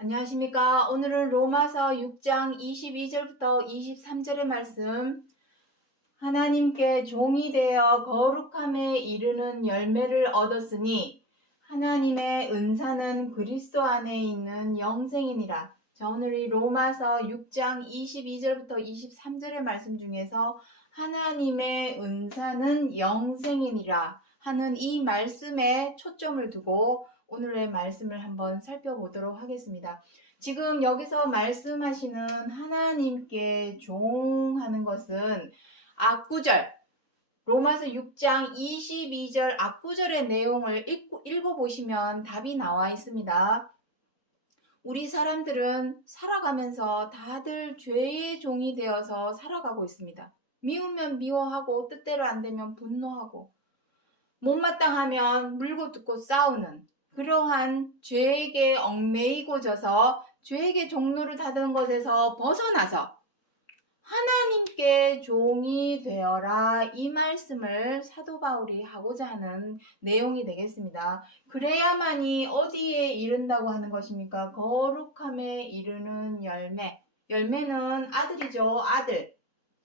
안녕하십니까. 오늘은 로마서 6장 22절부터 23절의 말씀, 하나님께 종이 되어 거룩함에 이르는 열매를 얻었으니 하나님의 은사는 그리스도 안에 있는 영생이니라. 자, 오늘 이 로마서 6장 22절부터 23절의 말씀 중에서 하나님의 은사는 영생이니라 하는 이 말씀에 초점을 두고 오늘의 말씀을 한번 살펴보도록 하겠습니다. 지금 여기서 말씀하시는 하나님께 종하는 것은 앞구절, 로마서 6장 22절 앞구절의 내용을 읽어보시면 답이 나와 있습니다. 우리 사람들은 살아가면서 다들 죄의 종이 되어서 살아가고 있습니다. 미우면 미워하고 뜻대로 안 되면 분노하고 못마땅하면 물고 뜯고 싸우는 그러한 죄에게 얽매이고져서 죄에게 종로를 닫은 것에서 벗어나서 하나님께 종이 되어라, 이 말씀을 사도 바울이 하고자 하는 내용이 되겠습니다. 그래야만이 어디에 이른다고 하는 것입니까? 거룩함에 이르는 열매. 열매는 아들이죠.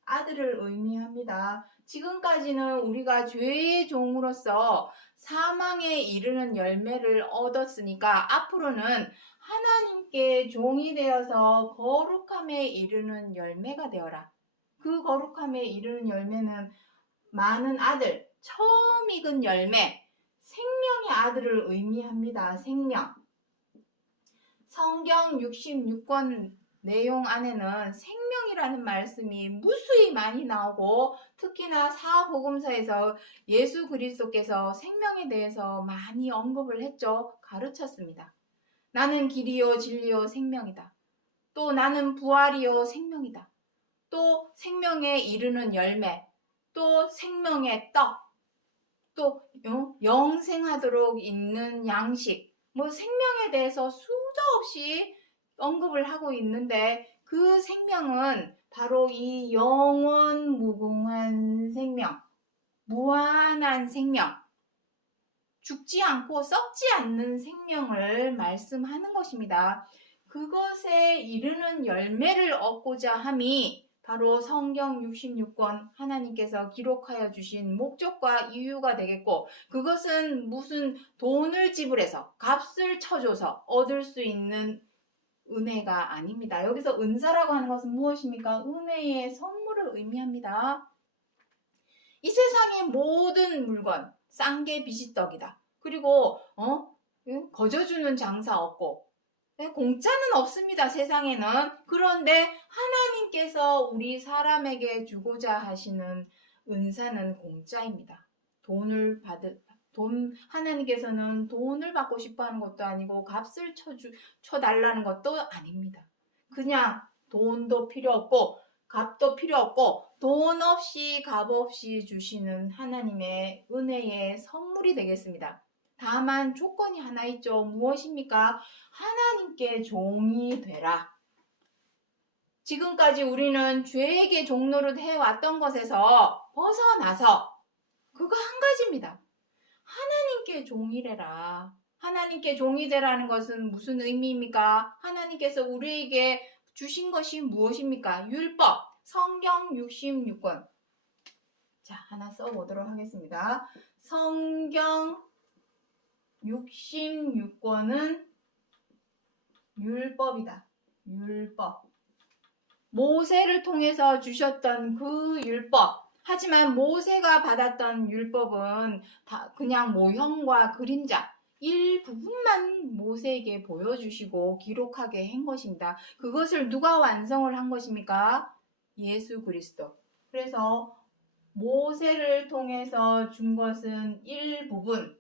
아들을 의미합니다. 지금까지는 우리가 죄의 종으로서 사망에 이르는 열매를 얻었으니까 앞으로는 하나님께 종이 되어서 거룩함에 이르는 열매가 되어라. 그 거룩함에 이르는 열매는 많은 아들, 처음 익은 열매, 생명의 아들을 의미합니다. 생명. 성경 66권 내용 안에는 생명이라는 말씀이 무수히 많이 나오고, 특히나 사복음서에서 예수 그리스도께서 생명에 대해서 많이 언급을 했죠. 가르쳤습니다. 나는 길이요 진리요 생명이다. 또 나는 부활이요 생명이다. 또 생명에 이르는 열매, 또 생명의 떡, 또 영생하도록 있는 양식, 생명에 대해서 수도 없이 언급을 하고 있는데, 그 생명은 바로 이 영원 무궁한 생명, 무한한 생명, 죽지 않고 썩지 않는 생명을 말씀하는 것입니다. 그것에 이르는 열매를 얻고자 함이 바로 성경 66권 하나님께서 기록하여 주신 목적과 이유가 되겠고, 그것은 무슨 돈을 지불해서 값을 쳐줘서 얻을 수 있는 은혜가 아닙니다. 여기서 은사라고 하는 것은 무엇입니까? 은혜의 선물을 의미합니다. 이 세상의 모든 물건, 싼 게 비지떡이다. 그리고 거저주는 장사 없고 공짜는 없습니다. 세상에는. 그런데 하나님께서 우리 사람에게 주고자 하시는 은사는 공짜입니다. 하나님께서는 돈을 받고 싶어 하는 것도 아니고 값을 쳐달라는 것도 아닙니다. 그냥 돈도 필요 없고 값도 필요 없고 돈 없이 값 없이 주시는 하나님의 은혜의 선물이 되겠습니다. 다만 조건이 하나 있죠. 무엇입니까? 하나님께 종이 되라. 지금까지 우리는 죄에게 종노릇 해왔던 것에서 벗어나서 그거 한 가지입니다. 하나님께 종이래라. 하나님께 종이 되라는 것은 무슨 의미입니까? 하나님께서 우리에게 주신 것이 무엇입니까? 율법, 성경 66권. 자, 하나 써보도록 하겠습니다. 성경 66권은 율법이다. 율법. 모세를 통해서 주셨던 그 율법. 하지만 모세가 받았던 율법은 그냥 모형과 그림자, 일부분만 모세에게 보여주시고 기록하게 한 것입니다. 그것을 누가 완성을 한 것입니까? 예수 그리스도. 그래서 모세를 통해서 준 것은 일부분.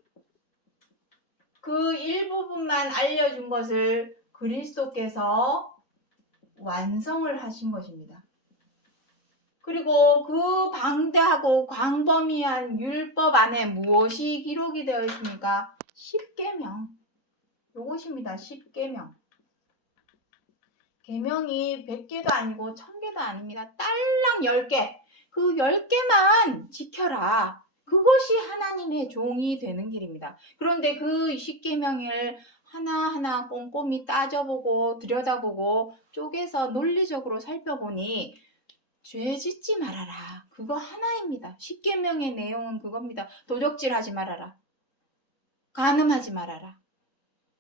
그 일부분만 알려준 것을 그리스도께서 완성을 하신 것입니다. 그리고 그 방대하고 광범위한 율법 안에 무엇이 기록이 되어 있습니까? 십계명. 요것입니다. 십계명. 계명이 100개도 아니고 1000개도 아닙니다. 딸랑 10개. 그 10개만 지켜라. 그것이 하나님의 종이 되는 길입니다. 그런데 그 십계명을 하나하나 꼼꼼히 따져보고 들여다보고 쪼개서 논리적으로 살펴보니 죄 짓지 말아라. 그거 하나입니다. 십계명의 내용은 그겁니다. 도적질하지 말아라. 간음하지 말아라.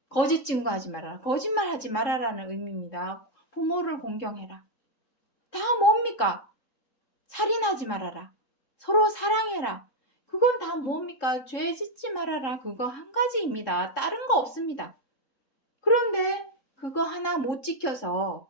거짓 증거하지 말아라. 거짓말하지 말아라는 의미입니다. 부모를 공경해라. 다 뭡니까? 살인하지 말아라. 서로 사랑해라. 그건 다 뭡니까? 죄 짓지 말아라. 그거 한 가지입니다. 다른 거 없습니다. 그런데 그거 하나 못 지켜서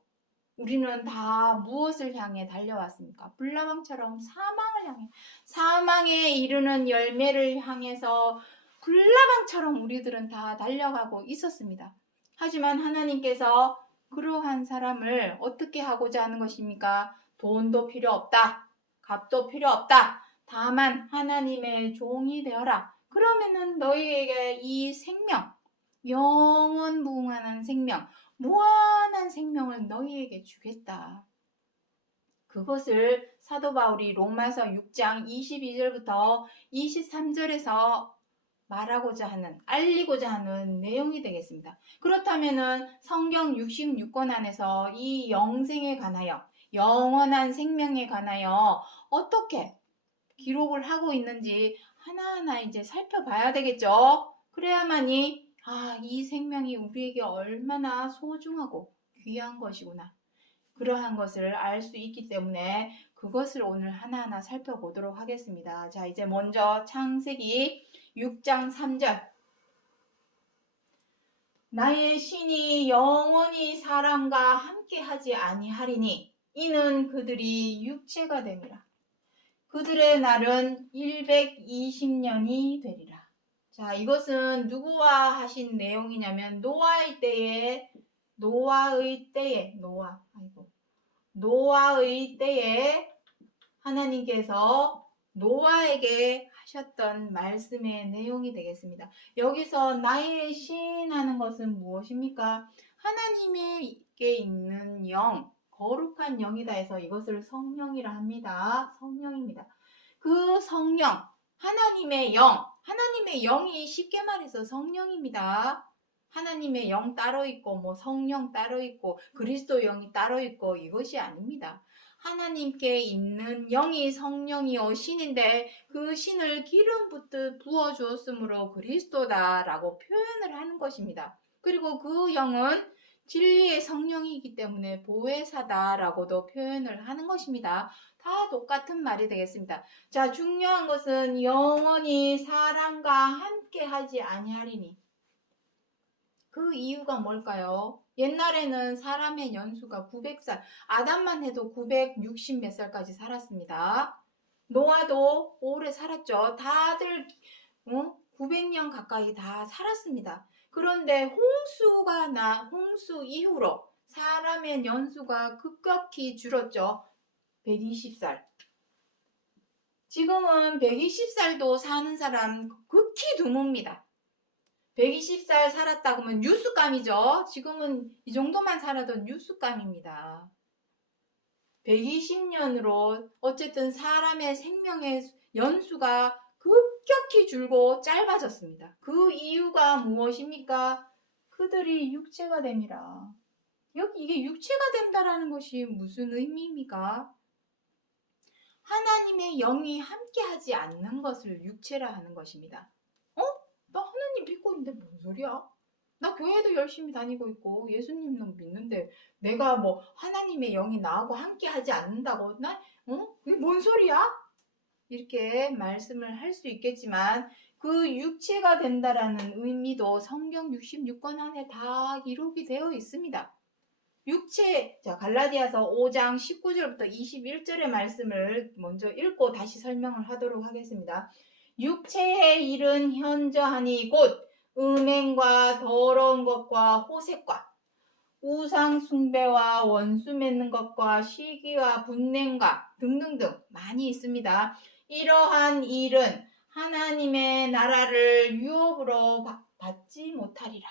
우리는 다 무엇을 향해 달려왔습니까? 불나방처럼 사망을 향해, 사망에 이르는 열매를 향해서 불나방처럼 우리들은 다 달려가고 있었습니다. 하지만 하나님께서 그러한 사람을 어떻게 하고자 하는 것입니까? 돈도 필요 없다. 값도 필요 없다. 다만 하나님의 종이 되어라. 그러면은 너희에게 이 생명, 영원 무궁한 생명, 무한한 생명을 너희에게 주겠다. 그것을 사도 바울이 로마서 6장 22절부터 23절에서 말하고자 하는, 알리고자 하는 내용이 되겠습니다. 그렇다면은 성경 66권 안에서 이 영생에 관하여, 영원한 생명에 관하여 어떻게 기록을 하고 있는지 하나하나 이제 살펴봐야 되겠죠. 그래야만이 이 생명이 우리에게 얼마나 소중하고 귀한 것이구나. 그러한 것을 알 수 있기 때문에 그것을 오늘 하나하나 살펴보도록 하겠습니다. 자, 이제 먼저 창세기 6장 3절. 나의 신이 영원히 사람과 함께하지 아니하리니 이는 그들이 육체가 됨이라. 그들의 날은 120년이 되리라. 자, 이것은 누구와 하신 내용이냐면 노아의 때에 하나님께서 노아에게 하셨던 말씀의 내용이 되겠습니다. 여기서 나의 신 하는 것은 무엇입니까? 하나님에게 있는 영, 거룩한 영이다 해서 이것을 성령이라 합니다. 성령입니다. 그 성령, 하나님의 영이 쉽게 말해서 성령입니다. 하나님의 영 따로 있고 성령 따로 있고 그리스도 영이 따로 있고 이것이 아닙니다. 하나님께 있는 영이 성령이요 신인데 그 신을 기름 붓듯 부어주었으므로 그리스도다라고 표현을 하는 것입니다. 그리고 그 영은 진리의 성령이기 때문에 보혜사다라고도 표현을 하는 것입니다. 다 똑같은 말이 되겠습니다. 자, 중요한 것은 영원히 사람과 함께 하지 아니하리니. 그 이유가 뭘까요? 옛날에는 사람의 연수가 900살, 아담만 해도 960 몇 살까지 살았습니다. 노아도 오래 살았죠. 다들 900년 가까이 다 살았습니다. 그런데 홍수 이후로 사람의 연수가 급격히 줄었죠. 120살. 지금은 120살도 사는 사람 극히 드뭅니다. 120살 살았다고 하면 뉴스감이죠. 지금은 이 정도만 살아도 뉴스감입니다. 120년으로 어쨌든 사람의 생명의 연수가 급격히 줄고 짧아졌습니다. 그 이유가 무엇입니까? 그들이 육체가 됨이라. 여기 이게 육체가 된다라는 것이 무슨 의미입니까? 하나님의 영이 함께하지 않는 것을 육체라 하는 것입니다. 나 하나님 믿고 있는데 뭔 소리야? 나 교회도 열심히 다니고 있고 예수님도 믿는데 내가 하나님의 영이 나하고 함께하지 않는다고 그게 뭔 소리야? 이렇게 말씀을 할 수 있겠지만 그 육체가 된다라는 의미도 성경 66권 안에 다 기록이 되어 있습니다. 자, 갈라디아서 5장 19절부터 21절의 말씀을 먼저 읽고 다시 설명을 하도록 하겠습니다. 육체의 일은 현저하니 곧 음행과 더러운 것과 호색과 우상 숭배와 원수 맺는 것과 시기와 분냄과 등등등 많이 있습니다. 이러한 일은 하나님의 나라를 유업으로 받지 못하리라.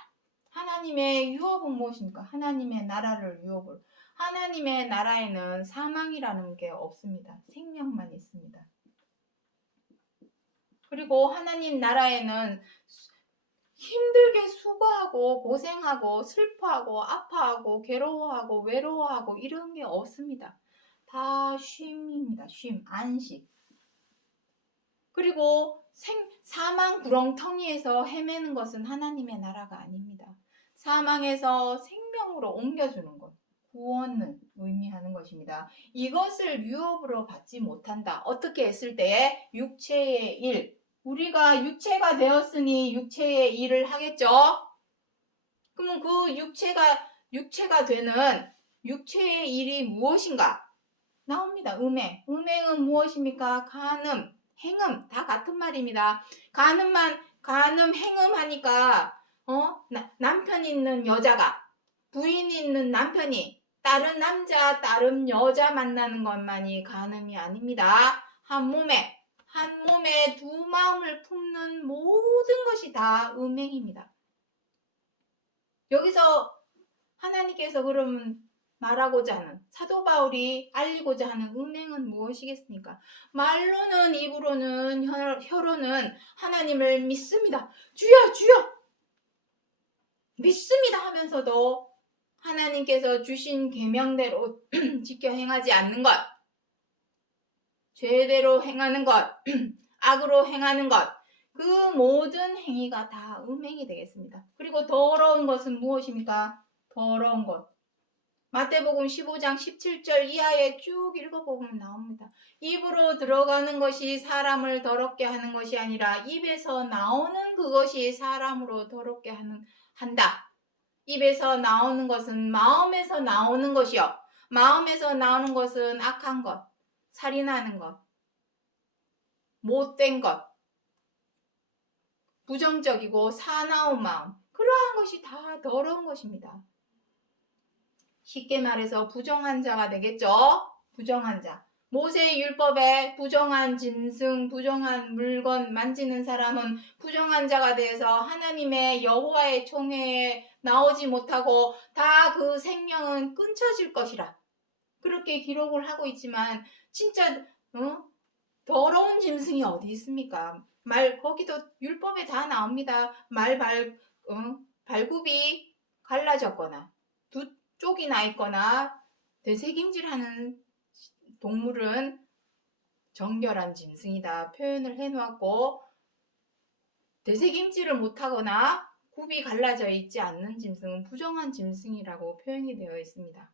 하나님의 유업은 무엇입니까? 하나님의 나라를 유업으로. 하나님의 나라에는 사망이라는 게 없습니다. 생명만 있습니다. 그리고 하나님 나라에는 힘들게 수고하고 고생하고 슬퍼하고 아파하고 괴로워하고 외로워하고 이런 게 없습니다. 다 쉼입니다. 쉼, 안식. 그리고 사망 구렁텅이에서 헤매는 것은 하나님의 나라가 아닙니다. 사망에서 생명으로 옮겨주는 것, 구원을 의미하는 것입니다. 이것을 유업으로 받지 못한다. 어떻게 했을 때에 육체의 일, 우리가 육체가 되었으니 육체의 일을 하겠죠. 그러면 그 육체가 되는 육체의 일이 무엇인가? 나옵니다. 음행. 음행은 무엇입니까? 간음, 행음 다 같은 말입니다. 간음, 행음 하니까 남편 있는 여자가 부인 있는 남편이 다른 남자, 다른 여자 만나는 것만이 간음이 아닙니다. 한 몸에 두 마음을 품는 모든 것이 다 음행입니다. 여기서 하나님께서 그러면 말하고자 하는, 사도 바울이 알리고자 하는 음행은 무엇이겠습니까? 말로는, 입으로는, 혀로는 하나님을 믿습니다. 주여 주여 믿습니다 하면서도 하나님께서 주신 계명대로 지켜 행하지 않는 것, 죄대로 행하는 것, 악으로 행하는 것, 그 모든 행위가 다 음행이 되겠습니다. 그리고 더러운 것은 무엇입니까? 더러운 것. 마태복음 15장 17절 이하에 쭉 읽어보면 나옵니다. 입으로 들어가는 것이 사람을 더럽게 하는 것이 아니라 입에서 나오는 그것이 사람으로 더럽게 한다. 입에서 나오는 것은 마음에서 나오는 것이요. 마음에서 나오는 것은 악한 것, 살인하는 것, 못된 것, 부정적이고 사나운 마음, 그러한 것이 다 더러운 것입니다. 쉽게 말해서 부정한 자가 되겠죠. 부정한 자. 모세의 율법에 부정한 짐승, 부정한 물건 만지는 사람은 부정한 자가 되어서 하나님의 여호와의 총회에 나오지 못하고 다 그 생명은 끊쳐질 것이라. 그렇게 기록을 하고 있지만 진짜 더러운 짐승이 어디 있습니까? 거기도 율법에 다 나옵니다. 발굽이 갈라졌거나 두 쪽이 나 있거나 되새김질하는 동물은 정결한 짐승이다 표현을 해놓았고, 되새김질을 못하거나 굽이 갈라져 있지 않는 짐승은 부정한 짐승이라고 표현이 되어 있습니다.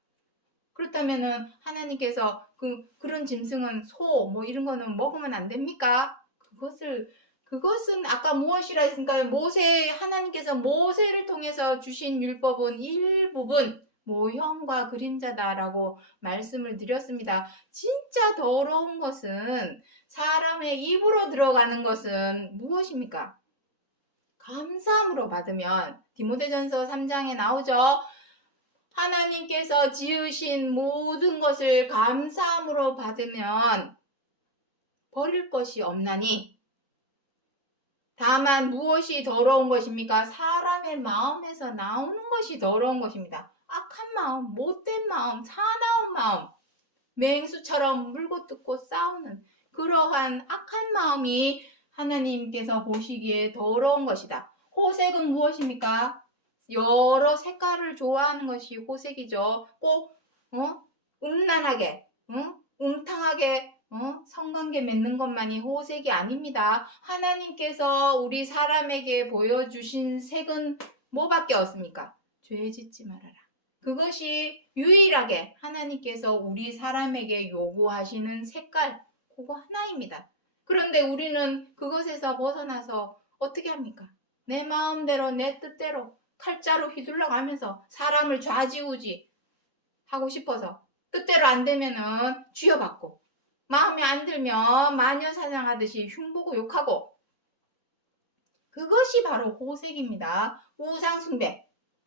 그렇다면은 하나님께서 그런 짐승은 소 이런 거는 먹으면 안 됩니까? 그것은 아까 무엇이라 했습니까? 하나님께서 모세를 통해서 주신 율법은 일부분 모형과 그림자다라고 말씀을 드렸습니다. 진짜 더러운 것은, 사람의 입으로 들어가는 것은 무엇입니까? 감사함으로 받으면, 디모데전서 3장에 나오죠. 하나님께서 지으신 모든 것을 감사함으로 받으면 버릴 것이 없나니, 다만 무엇이 더러운 것입니까? 사람의 마음에서 나오는 것이 더러운 것입니다. 악한 마음, 못된 마음, 사나운 마음, 맹수처럼 물고 뜯고 싸우는 그러한 악한 마음이 하나님께서 보시기에 더러운 것이다. 호색은 무엇입니까? 여러 색깔을 좋아하는 것이 호색이죠. 꼭 음란하게, 웅탕하게 성관계 맺는 것만이 호색이 아닙니다. 하나님께서 우리 사람에게 보여주신 색은 뭐밖에 없습니까? 죄 짓지 말아라. 그것이 유일하게 하나님께서 우리 사람에게 요구하시는 색깔, 그거 하나입니다. 그런데 우리는 그것에서 벗어나서 어떻게 합니까? 내 마음대로 내 뜻대로 칼자루 휘둘러 가면서 사람을 좌지우지 하고 싶어서 뜻대로 안 되면은 쥐어받고, 마음에 안 들면 마녀 사냥하듯이 흉보고 욕하고, 그것이 바로 호색입니다.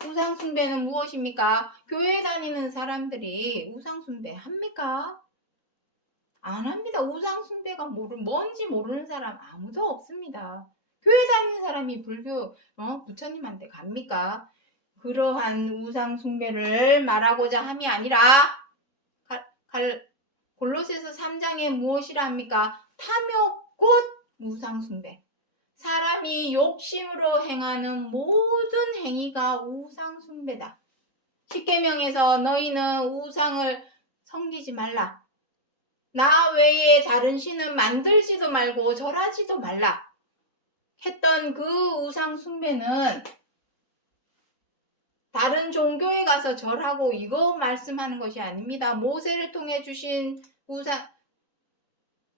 우상숭배는 무엇입니까? 교회 다니는 사람들이 우상숭배 합니까? 안 합니다. 우상숭배가 뭔지 모르는 사람 아무도 없습니다. 교회 다니는 사람이 부처님한테 갑니까? 그러한 우상숭배를 말하고자 함이 아니라, 골로새서 3장에 무엇이라 합니까? 탐욕 곧 우상숭배. 사람이 욕심으로 행하는 모든 행위가 우상숭배다. 십계명에서 너희는 우상을 섬기지 말라. 나 외에 다른 신은 만들지도 말고 절하지도 말라. 했던 그 우상숭배는 다른 종교에 가서 절하고 이거 말씀하는 것이 아닙니다. 모세를 통해 주신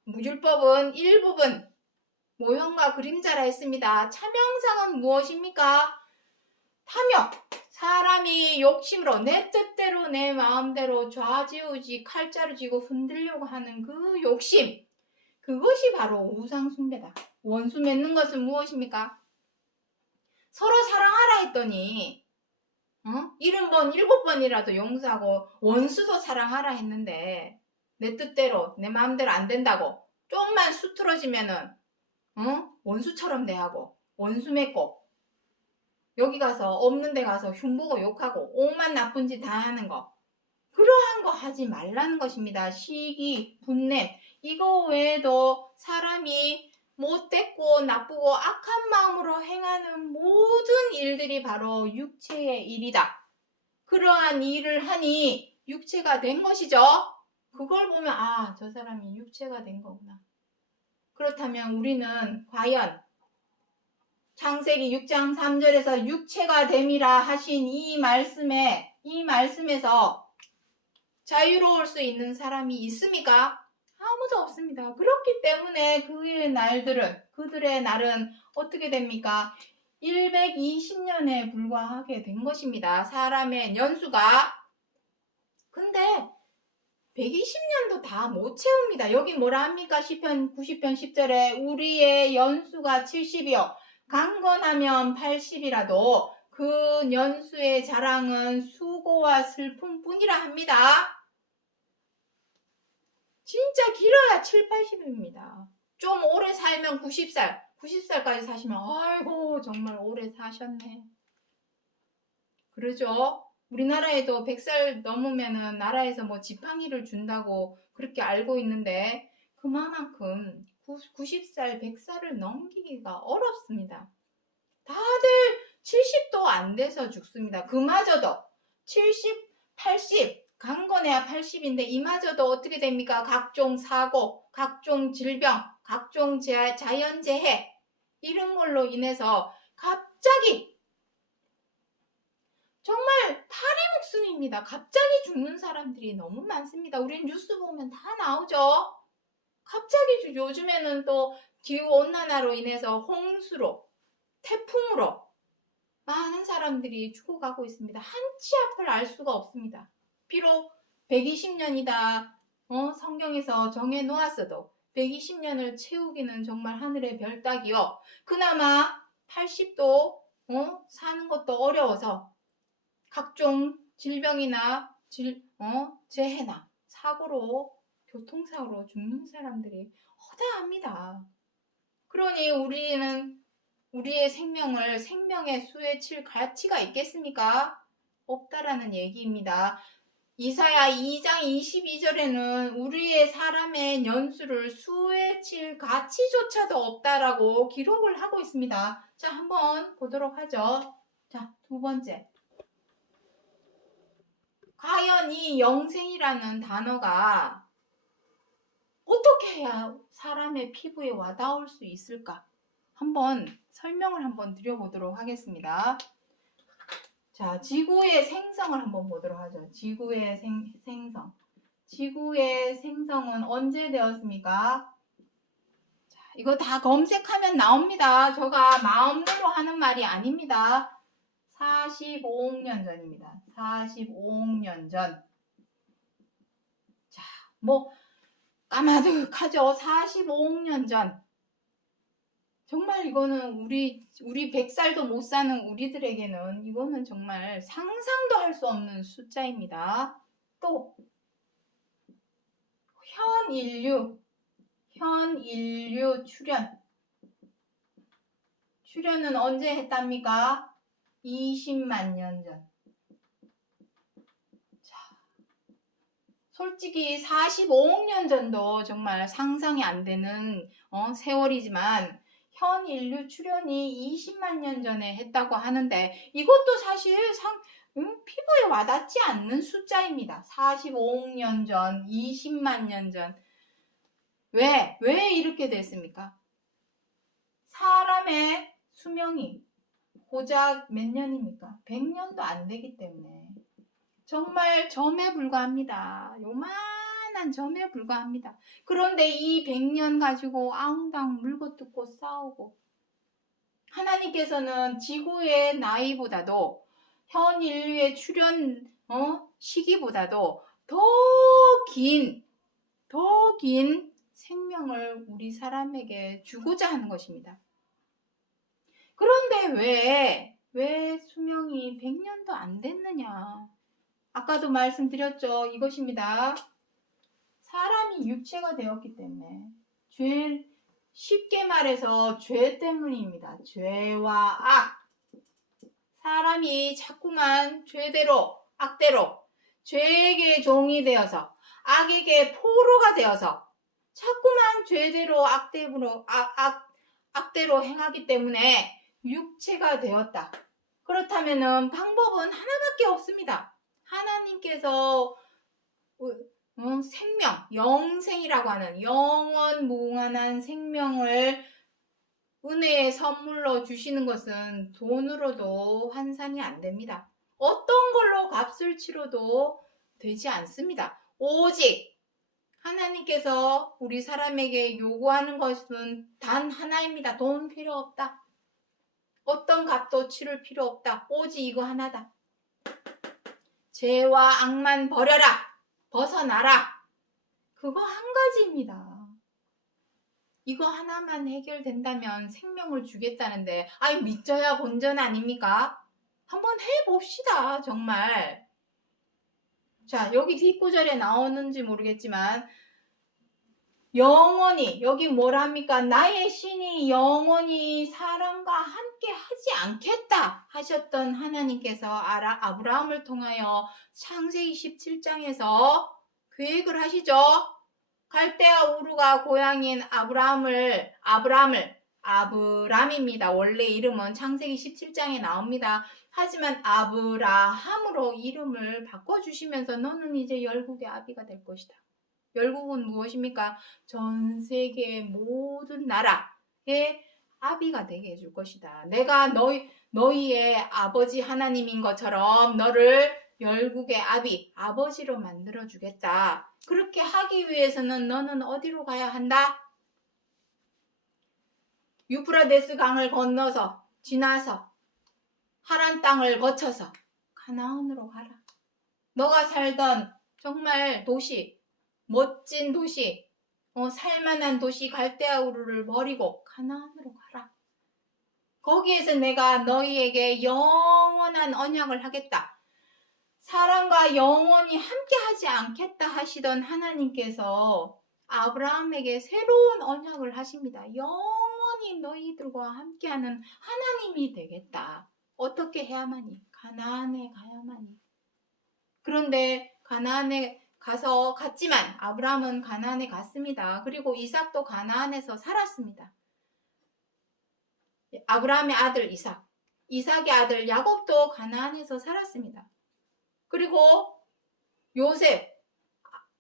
율법은 일부분 모형과 그림자라 했습니다. 차명상은 무엇입니까? 탐욕. 사람이 욕심으로 내 뜻대로 내 마음대로 좌지우지 칼자루 쥐고 흔들려고 하는 그 욕심. 그것이 바로 우상숭배다. 원수 맺는 것은 무엇입니까? 서로 사랑하라 했더니 70번, 7번이라도 용서하고 원수도 사랑하라 했는데 내 뜻대로 내 마음대로 안 된다고 좀만 수틀어지면은 원수처럼 대하고 원수 맺고 여기 가서 없는 데 가서 흉보고 욕하고 오만 나쁜 짓 다 하는 거, 그러한 거 하지 말라는 것입니다. 시기, 분냄, 이거 외에도 사람이 못됐고 나쁘고 악한 마음으로 행하는 모든 일들이 바로 육체의 일이다. 그러한 일을 하니 육체가 된 것이죠. 그걸 보면 저 사람이 육체가 된 거구나. 그렇다면 우리는 과연 창세기 6장 3절에서 육체가 됨이라 하신 이 말씀에서 자유로울 수 있는 사람이 있습니까? 아무도 없습니다. 그렇기 때문에 그들의 날은 어떻게 됩니까? 120년에 불과하게 된 것입니다. 사람의 연수가. 근데 120년도 다 못 채웁니다. 여기 뭐라 합니까? 시편 90편 10절에 우리의 연수가 70이요. 강건하면 80이라도 그 연수의 자랑은 수고와 슬픔뿐이라 합니다. 진짜 길어야 7, 80입니다. 좀 오래 살면 90살까지 사시면 아이고 정말 오래 사셨네. 그러죠? 우리나라에도 100살 넘으면은 나라에서 뭐 지팡이를 준다고 그렇게 알고 있는데 그만큼 90살, 100살을 넘기기가 어렵습니다. 다들 70도 안 돼서 죽습니다. 그마저도 70, 80, 강건해야 80인데 이마저도 어떻게 됩니까? 각종 사고, 각종 질병, 각종 자연재해 이런 걸로 인해서 갑자기 정말 파리 목숨입니다. 갑자기 죽는 사람들이 너무 많습니다. 우린 뉴스 보면 다 나오죠. 갑자기 요즘에는 또 기후온난화로 인해서 홍수로, 태풍으로 많은 사람들이 죽어가고 있습니다. 한치 앞을 알 수가 없습니다. 비록 120년이다 성경에서 정해놓았어도 120년을 채우기는 정말 하늘의 별 따기요. 그나마 80도 사는 것도 어려워서 각종 질병이나 재해나 사고로 교통사고로 죽는 사람들이 허다합니다. 그러니 우리는 우리의 생명의 수에 칠 가치가 있겠습니까? 없다라는 얘기입니다. 이사야 2장 22절에는 우리의 사람의 연수를 수에 칠 가치조차도 없다라고 기록을 하고 있습니다. 자, 한번 보도록 하죠. 자, 두 번째. 과연 이 영생이라는 단어가 어떻게 해야 사람의 피부에 와닿을 수 있을까? 한번 설명을 한번 드려보도록 하겠습니다. 자, 지구의 생성을 한번 보도록 하죠. 지구의 생성. 지구의 생성은 언제 되었습니까? 자, 이거 다 검색하면 나옵니다. 제가 마음대로 하는 말이 아닙니다. 45억 년 전입니다. 45억 년 전. 자, 까마득하죠. 45억 년 전. 정말 이거는 우리 100살도 못 사는 우리들에게는 이거는 정말 상상도 할 수 없는 숫자입니다. 또 현 인류 출현은 언제 했답니까? 20만 년 전. 자, 솔직히 45억 년 전도 정말 상상이 안 되는 세월이지만 현 인류 출현이 20만 년 전에 했다고 하는데 이것도 사실 피부에 와닿지 않는 숫자입니다. 45억 년 전, 20만 년 전. 왜 이렇게 됐습니까? 사람의 수명이 고작 몇 년입니까? 100년도 안 되기 때문에 정말 점에 불과합니다. 요만한 점에 불과합니다. 그런데 이 100년 가지고 아웅다웅 물고 뜯고 싸우고 하나님께서는 지구의 나이보다도 현 인류의 출현 시기보다도 더 긴 생명을 우리 사람에게 주고자 하는 것입니다. 그런데 왜 수명이 100년도 안 됐느냐? 아까도 말씀드렸죠. 이것입니다. 사람이 육체가 되었기 때문에 쉽게 말해서 죄 때문입니다. 죄와 악. 사람이 자꾸만 죄대로 악대로 죄에게 종이 되어서 악에게 포로가 되어서 자꾸만 죄대로 악대로 행하기 때문에 육체가 되었다. 그렇다면은 방법은 하나밖에 없습니다. 하나님께서 생명, 영생이라고 하는 영원 무궁한 생명을 은혜의 선물로 주시는 것은 돈으로도 환산이 안 됩니다. 어떤 걸로 값을 치러도 되지 않습니다. 오직 하나님께서 우리 사람에게 요구하는 것은 단 하나입니다. 돈 필요 없다. 어떤 값도 치를 필요 없다. 오직 이거 하나다. 죄와 악만 버려라. 벗어나라. 그거 한 가지입니다. 이거 하나만 해결된다면 생명을 주겠다는데 믿져야 본전 아닙니까? 한번 해봅시다. 정말. 자, 여기 뒷구절에 나오는지 모르겠지만 영원히 여기 뭐랍니까? 나의 신이 영원히 사람과 함께 하지 않겠다 하셨던 하나님께서 아브라함을 통하여 창세기 17장에서 계획을 하시죠. 갈대아 우르가 고향인 아브람입니다. 원래 이름은 창세기 17장에 나옵니다. 하지만 아브라함으로 이름을 바꿔주시면서 너는 이제 열국의 아비가 될 것이다. 열국은 무엇입니까? 전 세계의 모든 나라의 아비가 되게 해줄 것이다. 내가 너희의 아버지 하나님인 것처럼 너를 열국의 아버지로 만들어주겠다. 그렇게 하기 위해서는 너는 어디로 가야 한다? 유프라데스 강을 건너서 지나서 하란 땅을 거쳐서 가나안으로 가라. 너가 살던 정말 도시, 멋진 도시, 살만한 도시 갈대아우르를 버리고 가나안으로 가라. 거기에서 내가 너희에게 영원한 언약을 하겠다. 사람과 영원히 함께 하지 않겠다 하시던 하나님께서 아브라함에게 새로운 언약을 하십니다. 영원히 너희들과 함께하는 하나님이 되겠다. 어떻게 해야만이? 가나안에 가야만이. 그런데 가나안에 갔지만 아브라함은 가나안에 갔습니다. 그리고 이삭도 가나안에서 살았습니다. 아브라함의 아들 이삭의 아들 야곱도 가나안에서 살았습니다. 그리고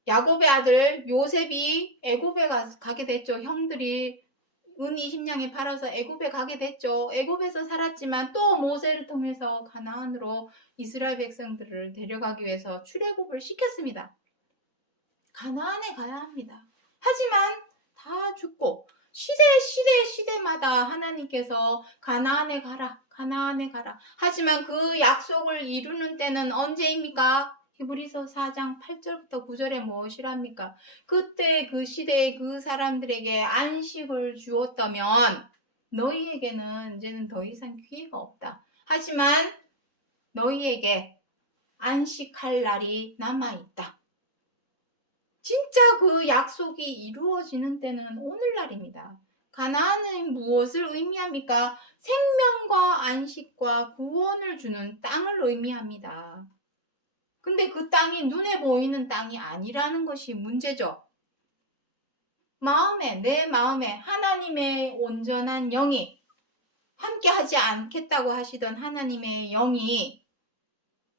야곱의 아들 요셉이 애굽에 가게 됐죠. 형들이 은 20냥에 팔아서 애굽에 가게 됐죠. 애굽에서 살았지만 또 모세를 통해서 가나안으로 이스라엘 백성들을 데려가기 위해서 출애굽을 시켰습니다. 가나안에 가야 합니다. 하지만 다 죽고 시대마다 하나님께서 가나안에 가라. 하지만 그 약속을 이루는 때는 언제입니까? 히브리서 4장 8절부터 9절에 무엇이랍니까? 그때 그 시대에 그 사람들에게 안식을 주었다면 너희에게는 이제는 더 이상 기회가 없다. 하지만 너희에게 안식할 날이 남아있다. 진짜 그 약속이 이루어지는 때는 오늘날입니다. 가나안은 무엇을 의미합니까? 생명과 안식과 구원을 주는 땅을 의미합니다. 근데 그 땅이 눈에 보이는 땅이 아니라는 것이 문제죠. 내 마음에 하나님의 온전한 영이 함께 하지 않겠다고 하시던 하나님의 영이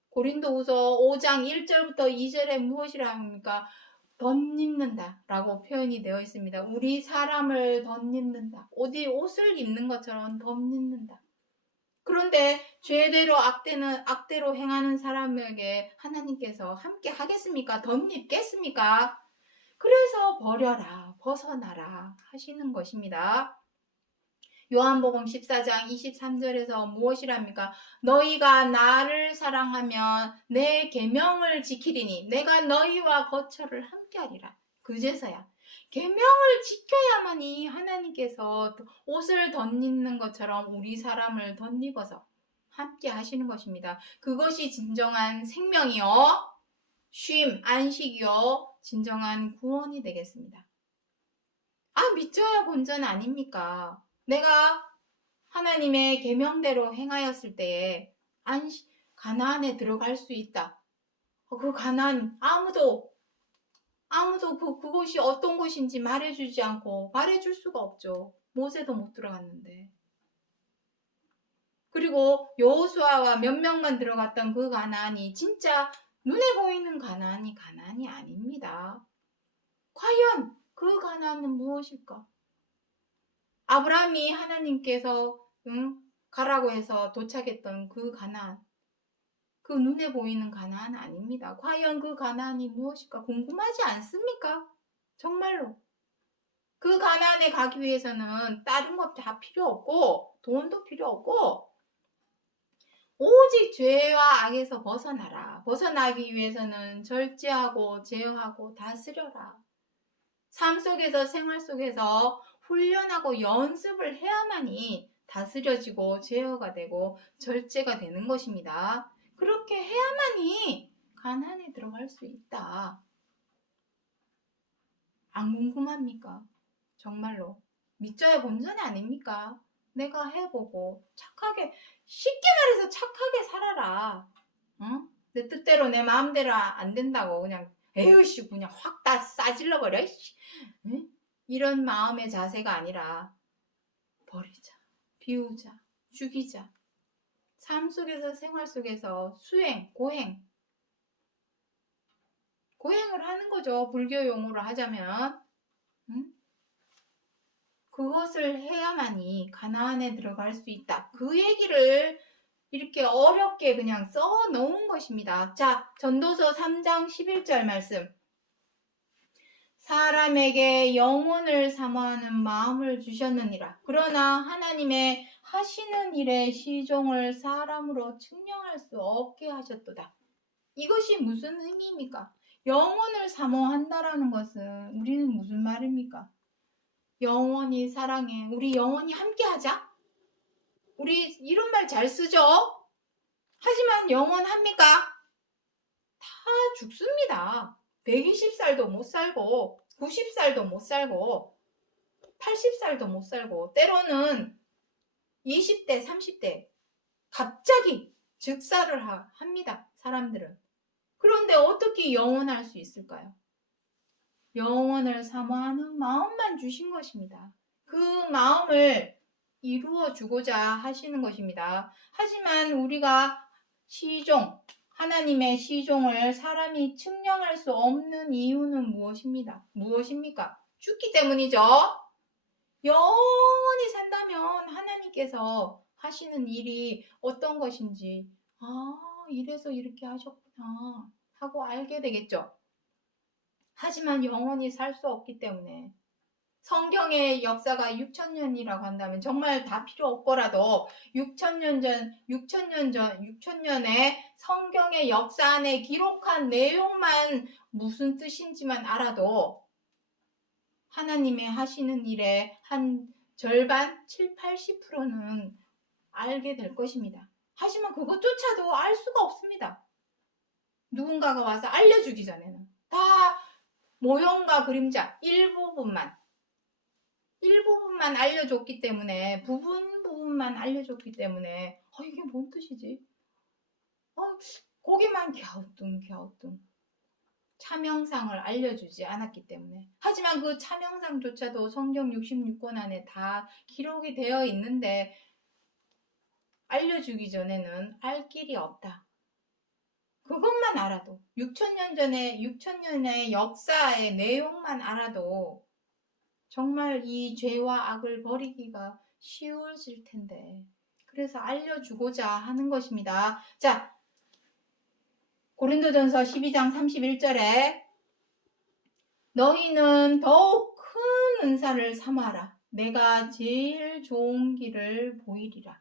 고린도후서 5장 1절부터 2절에 무엇이라 합니까? 덧입는다 라고 표현이 되어 있습니다. 우리 사람을 덧입는다. 옷을 입는 것처럼 덧입는다. 그런데 죄대로 악대로 행하는 사람에게 하나님께서 함께 하겠습니까? 덧입겠습니까? 그래서 버려라, 벗어나라 하시는 것입니다. 요한복음 14장 23절에서 무엇이랍니까? 너희가 나를 사랑하면 내 계명을 지키리니 내가 너희와 거처를 함께하리라. 그제서야 계명을 지켜야만이 하나님께서 옷을 덧입는 것처럼 우리 사람을 덧입어서 함께 하시는 것입니다. 그것이 진정한 생명이요, 쉼, 안식이요, 진정한 구원이 되겠습니다. 믿져야 본전 아닙니까? 내가 하나님의 계명대로 행하였을 때에 가나안에 들어갈 수 있다. 그 가나안 아무도 그곳이 어떤 곳인지 말해주지 않고 말해줄 수가 없죠. 모세도 못 들어갔는데. 그리고 여호수아와 몇 명만 들어갔던 그 가나안이 진짜 눈에 보이는 가나안이 아닙니다. 과연 그 가나안은 무엇일까? 아브라함이 하나님께서 가라고 해서 도착했던 그 가나안, 그 눈에 보이는 가나안 아닙니다. 과연 그 가나안이 무엇일까? 궁금하지 않습니까? 정말로. 그 가나안에 가기 위해서는 다른 것 다 필요 없고 돈도 필요 없고 오직 죄와 악에서 벗어나라. 벗어나기 위해서는 절제하고 제어하고 다스려라. 삶 속에서, 생활 속에서 훈련하고 연습을 해야만이 다스려지고 제어가 되고 절제가 되는 것입니다. 그렇게 해야만이 가나안에 들어갈 수 있다. 안 궁금합니까? 정말로. 믿져야 본전이 아닙니까? 내가 해보고 착하게, 쉽게 말해서 착하게 살아라. 응? 내 뜻대로 내 마음대로 안 된다고 그냥 에휴씨 그냥 확 다 싸질러 버려. 응? 이런 마음의 자세가 아니라 버리자, 비우자, 죽이자. 삶 속에서, 생활 속에서 수행, 고행을 하는 거죠. 불교 용어로 하자면. 응? 그것을 해야만이 가나안에 들어갈 수 있다. 그 얘기를 이렇게 어렵게 그냥 써 놓은 것입니다. 자, 전도서 3장 11절 말씀. 사람에게 영혼을 사모하는 마음을 주셨느니라. 그러나 하나님의 하시는 일의 시종을 사람으로 측량할 수 없게 하셨도다. 이것이 무슨 의미입니까? 영혼을 사모한다라는 것은 우리는 무슨 말입니까? 영원히 사랑해. 우리 영원히 함께 하자. 우리 이런 말 잘 쓰죠? 하지만 영원합니까? 다 죽습니다. 120살도 못 살고 90살도 못 살고 80살도 못 살고 때로는 20대, 30대 갑자기 즉사를 합니다. 사람들은. 그런데 어떻게 영원할 수 있을까요? 영원을 사모하는 마음만 주신 것입니다. 그 마음을 이루어 주고자 하시는 것입니다. 하지만 우리가 하나님의 시종을 사람이 측량할 수 없는 이유는 무엇입니까? 죽기 때문이죠. 영원히 산다면 하나님께서 하시는 일이 어떤 것인지, 이래서 이렇게 하셨구나 하고 알게 되겠죠. 하지만 영원히 살 수 없기 때문에 성경의 역사가 6,000년이라고 한다면 정말 다 필요 없더라도 6,000년의 성경의 역사 안에 기록한 내용만 무슨 뜻인지만 알아도 하나님의 하시는 일의 한 절반, 7, 80%는 알게 될 것입니다. 하지만 그것조차도 알 수가 없습니다. 누군가가 와서 알려주기 전에는 다 모형과 그림자 일부분만 알려줬기 때문에 부분만 알려줬기 때문에 이게 뭔 뜻이지? 고개만 갸우뚱 차명상을 알려주지 않았기 때문에. 하지만 그 차명상조차도 성경 66권 안에 다 기록이 되어 있는데 알려주기 전에는 알 길이 없다. 그것만 알아도 6천년의 역사의 내용만 알아도 정말 이 죄와 악을 버리기가 쉬워질 텐데, 그래서 알려주고자 하는 것입니다. 자, 고린도전서 12장 31절에 너희는 더욱 큰 은사를 삼아라. 내가 제일 좋은 길을 보이리라.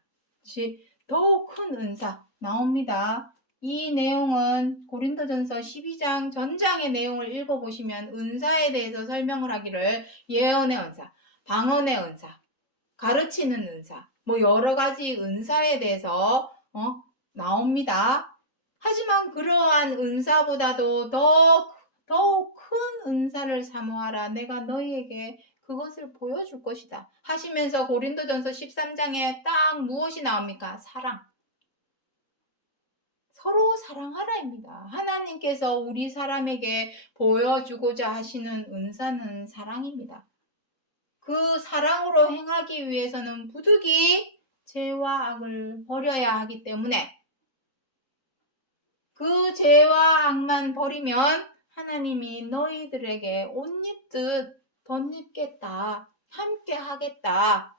더욱 큰 은사 나옵니다. 이 내용은 고린도전서 12장 전장의 내용을 읽어보시면 은사에 대해서 설명을 하기를 예언의 은사, 방언의 은사, 가르치는 은사, 뭐 여러 가지 은사에 대해서 나옵니다. 하지만 그러한 은사보다도 더욱 큰 은사를 사모하라. 내가 너희에게 그것을 보여줄 것이다. 하시면서 고린도전서 13장에 딱 무엇이 나옵니까? 사랑. 서로 사랑하라입니다. 하나님께서 우리 사람에게 보여주고자 하시는 은사는 사랑입니다. 그 사랑으로 행하기 위해서는 부득이 죄와 악을 버려야 하기 때문에 그 죄와 악만 버리면 하나님이 너희들에게 옷 입듯 덧입겠다. 함께 하겠다.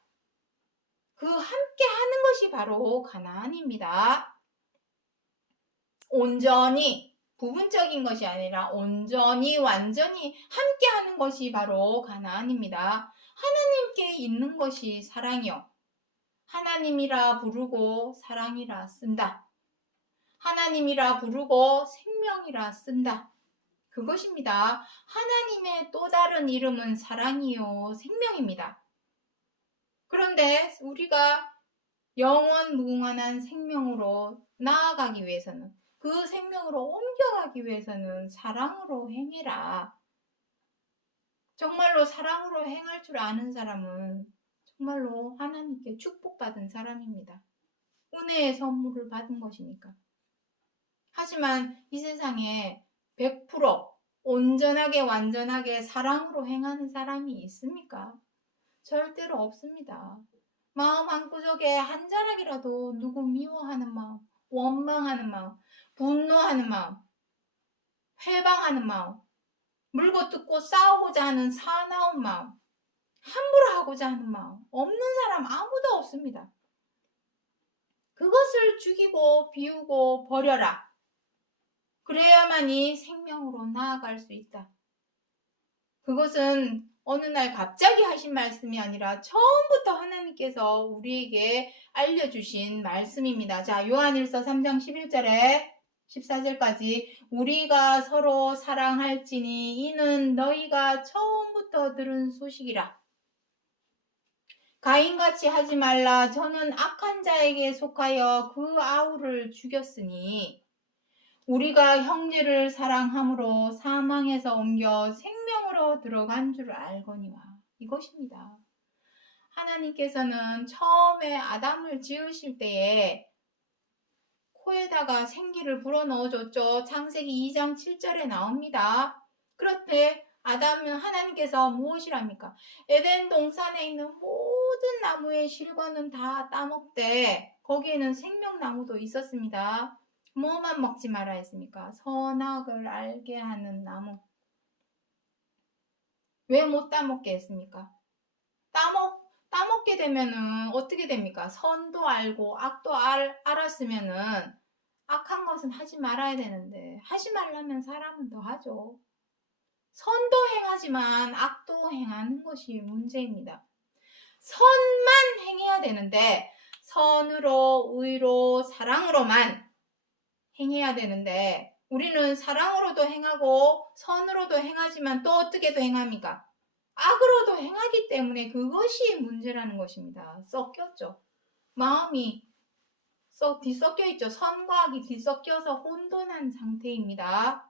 그 함께 하는 것이 바로 가나안입니다. 온전히 부분적인 것이 아니라 온전히 완전히 함께 하는 것이 바로 가나안입니다. 하나님께 있는 것이 사랑이요. 하나님이라 부르고 사랑이라 쓴다. 하나님이라 부르고 생명이라 쓴다. 그것입니다. 하나님의 또 다른 이름은 사랑이요 생명입니다. 그런데 우리가 영원 무궁한 생명으로 나아가기 위해서는, 그 생명으로 옮겨가기 위해서는 사랑으로 행해라. 정말로 사랑으로 행할 줄 아는 사람은 정말로 하나님께 축복받은 사람입니다. 은혜의 선물을 받은 것이니까. 하지만 이 세상에 100% 온전하게 완전하게 사랑으로 행하는 사람이 있습니까? 절대로 없습니다. 마음 한구석에 한 자락이라도 누구 미워하는 마음, 원망하는 마음, 분노하는 마음, 회방하는 마음, 물고 뜯고 싸우고자 하는 사나운 마음, 함부로 하고자 하는 마음 없는 사람 아무도 없습니다. 그것을 죽이고 비우고 버려라. 그래야만이 생명으로 나아갈 수 있다. 그것은 어느 날 갑자기 하신 말씀이 아니라 처음부터 하나님께서 우리에게 알려주신 말씀입니다. 자, 요한일서 3장 11절에 14절까지 우리가 서로 사랑할지니 이는 너희가 처음부터 들은 소식이라. 가인같이 하지 말라. 저는 악한 자에게 속하여 그 아우를 죽였으니 우리가 형제를 사랑함으로 사망에서 옮겨 생명으로 들어간 줄 알거니와. 이것입니다. 하나님께서는 처음에 아담을 지으실 때에 코에다가 생기를 불어넣어줬죠. 창세기 2장 7절에 나옵니다. 그렇대 아담은 하나님께서 무엇이랍니까? 에덴 동산에 있는 모든 나무의 실과는 다 따먹되 거기에는 생명나무도 있었습니다. 뭐만 먹지 말아 했습니까? 선악을 알게 하는 나무. 왜 못 따먹게 했습니까? 따먹게 되면은 어떻게 됩니까? 선도 알고 악도 알았으면은 악한 것은 하지 말아야 되는데 하지 말라면 사람은 더 하죠. 선도 행하지만 악도 행하는 것이 문제입니다. 선만 행해야 되는데 선으로 의로 사랑으로만 행해야 되는데 우리는 사랑으로도 행하고 선으로도 행하지만 또 어떻게도 행합니까? 악으로도 행하기 때문에 그것이 문제라는 것입니다. 섞였죠. 마음이 뒤섞여 있죠. 선과 악이 뒤섞여서 혼돈한 상태입니다.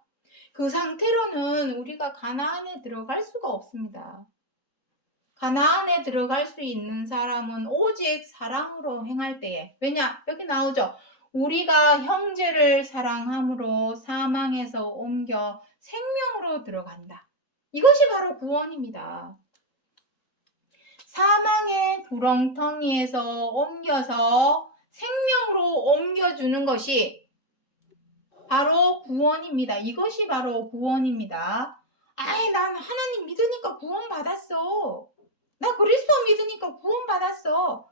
그 상태로는 우리가 가나안에 들어갈 수가 없습니다. 가나안에 들어갈 수 있는 사람은 오직 사랑으로 행할 때에. 왜냐? 여기 나오죠. 우리가 형제를 사랑함으로 사망에서 옮겨 생명으로 들어간다. 이것이 바로 구원입니다. 사망의 구렁텅이에서 옮겨서 생명으로 옮겨주는 것이 바로 구원입니다. 이것이 바로 구원입니다. 아이, 난 하나님 믿으니까 구원 받았어. 나 그리스도 믿으니까 구원 받았어.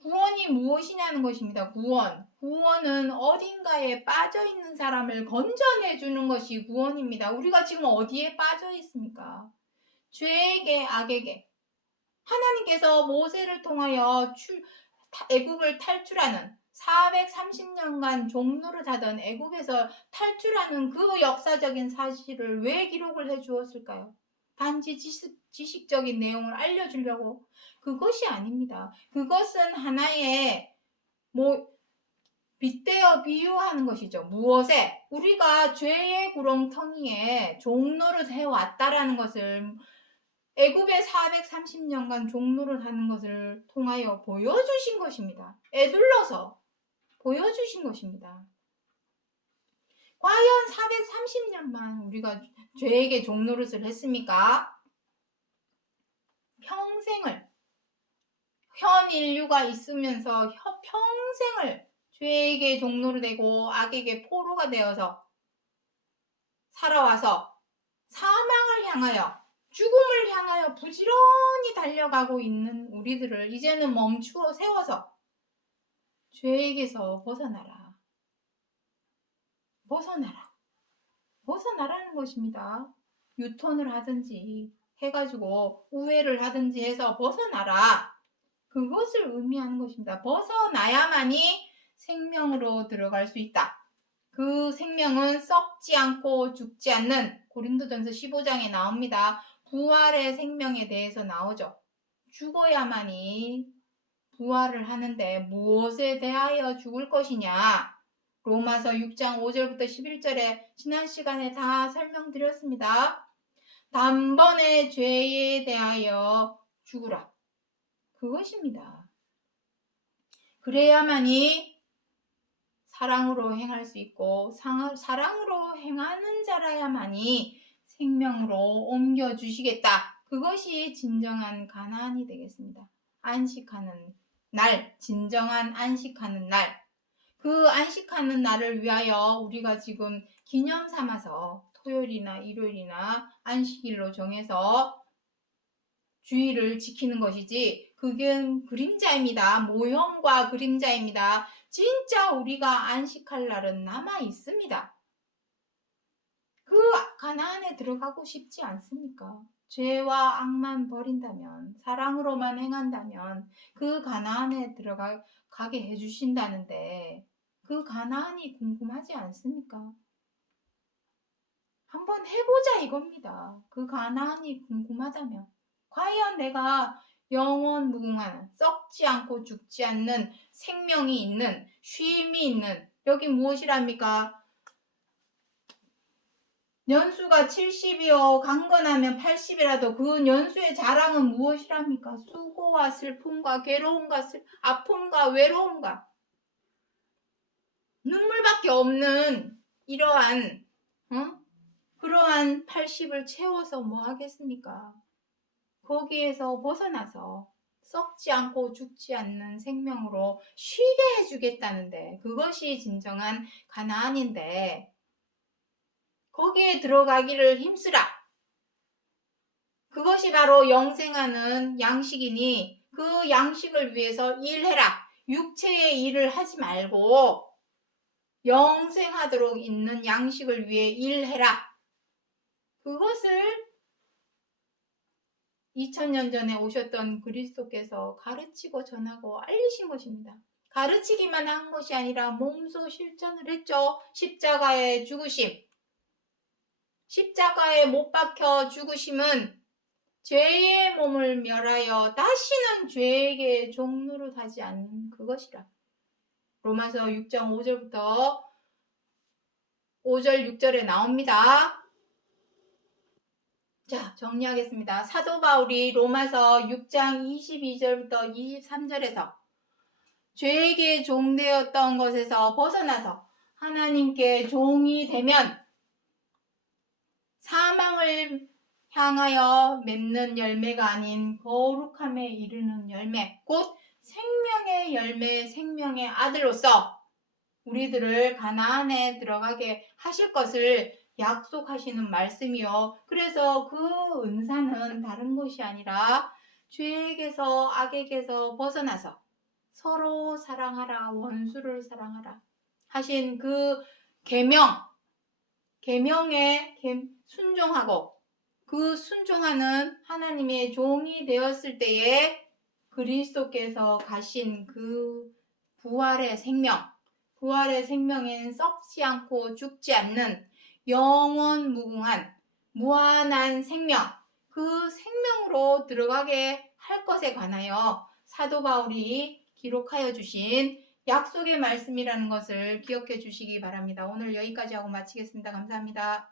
구원이 무엇이냐는 것입니다. 구원은 어딘가에 빠져있는 사람을 건져내주는 것이 구원입니다. 우리가 지금 어디에 빠져 있습니까? 죄에게, 악에게. 하나님께서 모세를 통하여 애굽을 탈출하는 430년간 종노릇 하던 애굽에서 탈출하는 그 역사적인 사실을 왜 기록을 해 주었을까요? 단지 지식적인 내용을 알려주려고? 그것이 아닙니다. 그것은 하나의 빗대어 비유하는 것이죠. 무엇에? 우리가 죄의 구렁텅이에 종노릇 해왔다라는 것을, 애굽에 430년간 종노릇 하는 것을 통하여 보여주신 것입니다. 애둘러서 보여주신 것입니다. 과연 430년만 우리가 죄에게 종노릇을 했습니까? 평생을, 현 인류가 있으면서 평생을 죄에게 종노릇되고 악에게 포로가 되어서 살아와서 사망을 향하여, 죽음을 향하여 부지런히 달려가고 있는 우리들을 이제는 멈추어 세워서 죄에게서 벗어나라. 벗어나라는 것입니다. 유턴을 하든지 해가지고 우회를 하든지 해서 벗어나라. 그것을 의미하는 것입니다. 벗어나야만이 생명으로 들어갈 수 있다. 그 생명은 썩지 않고 죽지 않는, 고린도전서 15장에 나옵니다. 부활의 생명에 대해서 나오죠. 죽어야만이 부활을 하는데 무엇에 대하여 죽을 것이냐? 로마서 6장 5절부터 11절에 지난 시간에 다 설명드렸습니다. 단번에 죄에 대하여 죽으라. 그것입니다. 그래야만이 사랑으로 행할 수 있고, 사랑으로 행하는 자라야만이 생명으로 옮겨주시겠다. 그것이 진정한 가나안이 되겠습니다. 안식하는 날, 진정한 안식하는 날. 그 안식하는 날을 위하여 우리가 지금 기념 삼아서 토요일이나 일요일이나 안식일로 정해서 주의를 지키는 것이지, 그건 그림자입니다. 모형과 그림자입니다. 진짜 우리가 안식할 날은 남아 있습니다. 그 가나안에 들어가고 싶지 않습니까? 죄와 악만 버린다면, 사랑으로만 행한다면 그 가나안에 가게 해주신다는데, 그 가나안이 궁금하지 않습니까? 한번 해보자 이겁니다. 그 가나안이 궁금하다면, 과연 내가 영원 무궁한, 썩지 않고 죽지 않는 생명이 있는, 쉼이 있는, 여기 무엇이랍니까? 연수가 70이요 강건하면 80이라도 그 연수의 자랑은 무엇이랍니까? 수고와 슬픔과 괴로움과 아픔과 외로움과 눈물밖에 없는 이러한 그러한 80을 채워서 뭐 하겠습니까? 거기에서 벗어나서 썩지 않고 죽지 않는 생명으로 쉬게 해주겠다는데, 그것이 진정한 가나안인데, 거기에 들어가기를 힘쓰라. 그것이 바로 영생하는 양식이니 그 양식을 위해서 일해라. 육체의 일을 하지 말고 영생하도록 있는 양식을 위해 일해라. 그것을 2000년 전에 오셨던 그리스도께서 가르치고 전하고 알리신 것입니다. 가르치기만 한 것이 아니라 몸소 실천을 했죠. 십자가의 죽으심, 십자가에 못 박혀 죽으심은 죄의 몸을 멸하여 다시는 죄에게 종노릇하지 않는 그것이라. 로마서 6장 5절부터 5절 6절에 나옵니다. 자, 정리하겠습니다. 사도 바울이 로마서 6장 22절부터 23절에서 죄에게 종되었던 것에서 벗어나서 하나님께 종이 되면 사망을 향하여 맺는 열매가 아닌 거룩함에 이르는 열매, 곧 생명의 열매, 생명의 아들로서 우리들을 가나안에 들어가게 하실 것을 약속하시는 말씀이요. 그래서 그 은사는 다른 것이 아니라 죄에게서 악에게서 벗어나서 서로 사랑하라, 원수를 사랑하라 하신 그 계명에 순종하고 그 순종하는 하나님의 종이 되었을 때에 그리스도께서 가신 그 부활의 생명엔 썩지 않고 죽지 않는 영원 무궁한 무한한 생명, 그 생명으로 들어가게 할 것에 관하여 사도 바울이 기록하여 주신 약속의 말씀이라는 것을 기억해 주시기 바랍니다. 오늘 여기까지 하고 마치겠습니다. 감사합니다.